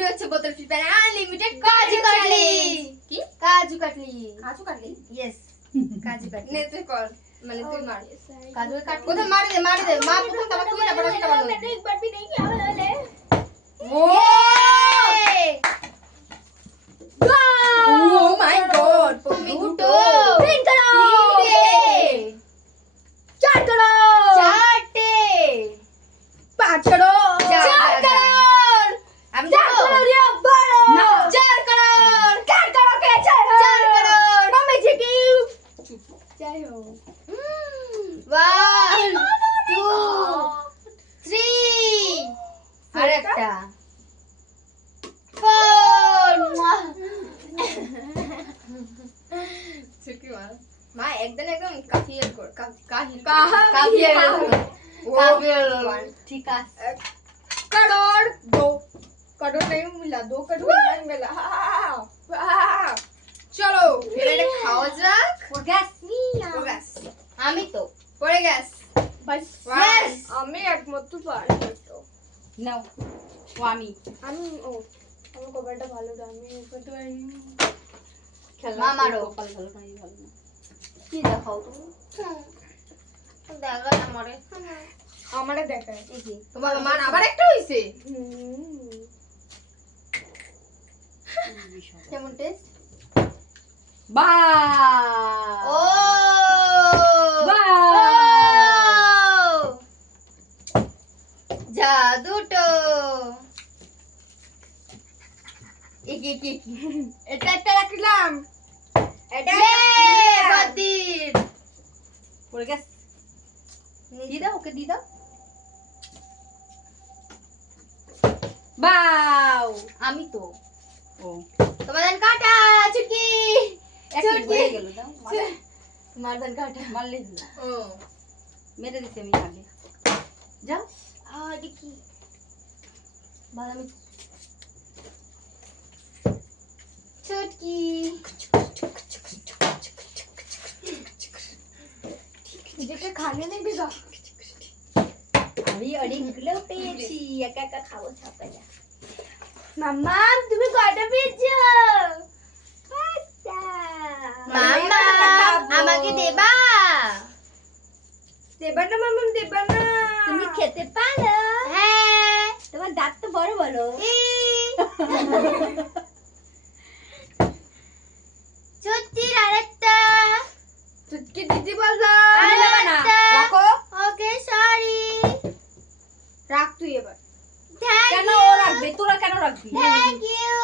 এগুলো হচ্ছে বোতল ফ্লিপার আনলিমিটেড কাজু কাটলি। কি কাজু কাটলি? কাজু কাটলি, ইয়েস কাজু কাটলি। নে তুই কর, মানে তুই মার কাজু কাট। কোথায় মার দে মা প্রথম তারপর তুই তারপর আমি খাবো। एक बार भी नहीं किया वाले ও ও মাই গড দুটো তিন করো চার করো চারটে পাঁচ করো চার করো আমি চার করো রে বড় না চার করো কে চার করো মম্মি জি কি যাই হো 1 2 3 আরেকটা 4 চুকি মা একদম কাফিয়ে কর কাফিয়ে ঠিক আছে करोड़ 2 करोड़ नहीं मिला 2 करोड़ नहीं मिला चलो এটা খাওয়া যাক ও গ্যাস আমি তো পড়ে গ্যাস বাস আমি একমাত্র পারি তো নাও ও আমি ও আমার কভারটা ভালো না আমি একটু খেলা মামারো ভালো নাই ভালো না কি দেখাও তুমি দেখা আমারে দেখায় এই কি তোমার মান আবার একটা হইছে কেমন টেস্ট বা ও বা জাদুটো কি এটা একটা রাখলাম এটা বাদির পড়ে গেছে দি দাও ওকে দি দাও বাও আমি তো ও তোমার ধান কাটা চুটকি হয়ে গেল দাও তোমার ধান কাটা মারলে না ও মেরে দিতে আমি আগে যাও দেখি বাদামি চুটকি যেটা খানে নেই বেগা আমি অনেকগুলো পেয়েছি একা একা খাবো ছাপা না মাম্মা তুমি কয়টা পেয়েছো মাম্মা আমাকে দেবা না মাম্মা দেবা না তুমি খেতে পারো হ্যাঁ তোমার দাঁত তো বড় বড় চুটকির আরেকটা চুটকি দিদি বললো রাখো ওকে সরি রাখ তুই এবার কেন ও রাখবে তোরা কেন রাখবি থ্যাংক ইউ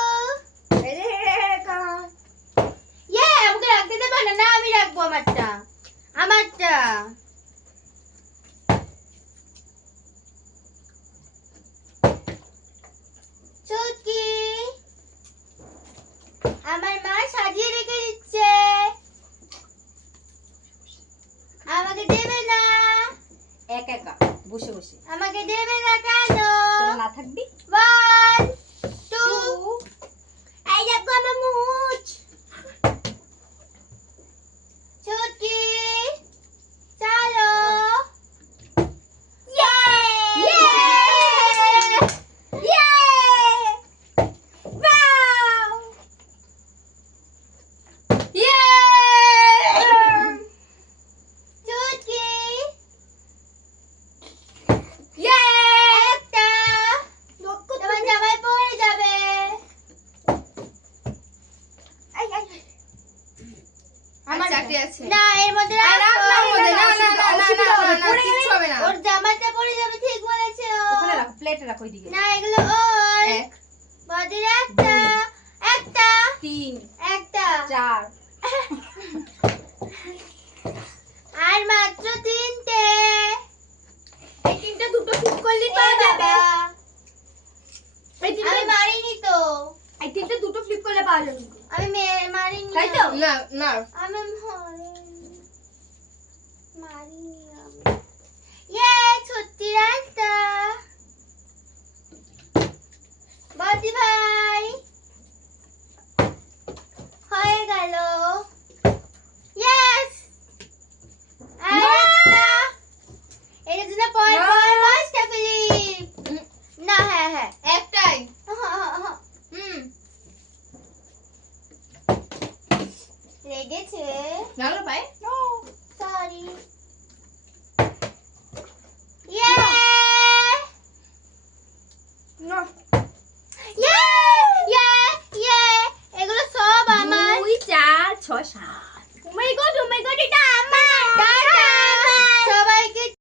আমাকে রাখতে দেবে না আমি রাখবো আমারটা চুটকি আমার মা সাজিয়ে রেখে দিচ্ছে আমাকে দেবে না একা বসে আমাকে দেবে না কেন না থাকবি 1 2 এই দেখো আমার মুছ চুটকি চলো না এর মধ্যে ওর জামাটা পড়ে যাবে ঠিক বলেছো ওখানে রাখো প্লেটে রাখো ওইদিকে না এগুলো ওর এক বাদির একটা 3 একটা 4 আর মাত্র 3টে এই তিনটা দুটো ফিট করলেই পাওয়া যাবে আমি মারিনি তো এই তিনটা দুটো ফ্লিপ করলে পাওয়া যাবে আমি মারিনি তাই তো না আমি মারিনি আমি ছুটি রাস্তা বাদি ভাই হয়ে গেল ইয়েস এটা জন্য পর পাঁচটা ফিলিপ না হ্যাঁ একটাই লেগেছে লাগলো পায়ে নো সরি ইয়ে নো ইয়ে ইয়ে ইয়ে এগুলো সব আমার 2 4 6 7